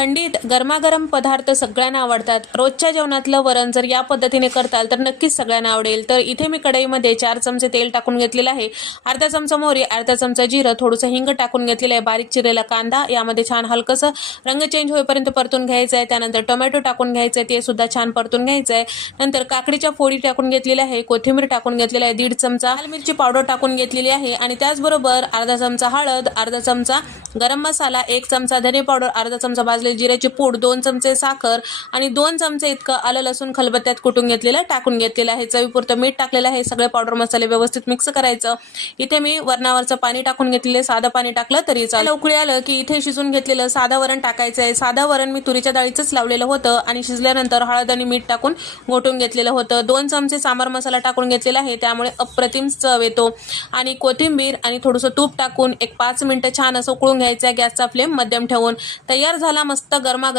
थंडीत गरमागरम पदार्थ सगळ्यांना आवडतात। रोजच्या जेवणातलं वरण जर या पद्धतीने करताल तर नक्कीच सगळ्यांना आवडेल। तर इथे मी कढईमध्ये 4 चमचे तेल टाकून घेतलेलं आहे। अर्धा चमचा मोहरी, अर्धा चमचा जिरं, थोडंसं हिंग टाकून घेतलेलं आहे। बारीक चिरलेला कांदा यामध्ये छान हलकसं रंग चेंज होईपर्यंत परतून घ्यायचं आहे। त्यानंतर टोमॅटो टाकून घ्यायचं आहे, ते सुद्धा छान परतून घ्यायचं आहे। नंतर काकडीच्या फोडी टाकून घेतलेल्या आहे, कोथिंबीर टाकून घेतलेली आहे, 1.5 चमचा लाल मिरची पावडर टाकून घेतलेली आहे आणि त्याचबरोबर अर्धा चमचा हळद, अर्धा चमचा गरम मसाला, 1 चमचा धने पावडर, अर्धा चमचा भाजलेली जिऱ्याची पूड, 2 चमचे साखर आणि 2 चमचे इतकं आलं लसूण खलबत्त्यात कुटून घेतलेलं टाकून घेतलेलं आहे। चवीपुरतं मीठ टाकलेलं आहे। सगळे पावडर मसाले व्यवस्थित मिक्स करायचं। इथे मी वरणावरचं पाणी टाकून घेतलेलं, साधं पाणी टाकलं तरी चालेल। उकळी आलं की इथे शिजून घेतलेलं साधं वरण टाकायचं आहे। साधं वरण मी तुरीच्या डाळीचंच लावलेलं होतं आणि शिजल्यानंतर हळद आणि मीठ टाकून घोटून घेतलेलं होतं। 2 चमचे सांबार मसाला टाकून घेतलेला आहे, त्यामुळे अप्रतिम चव येतो। आणि कोथिंबीर आणि थोडंसं तूप टाकून एक 5 मिनिटं छान असं उकळून घ्यायचं आहे। गॅसचा फ्लेम मध्यम ठेवून तयार झाला मस्त गरमागरम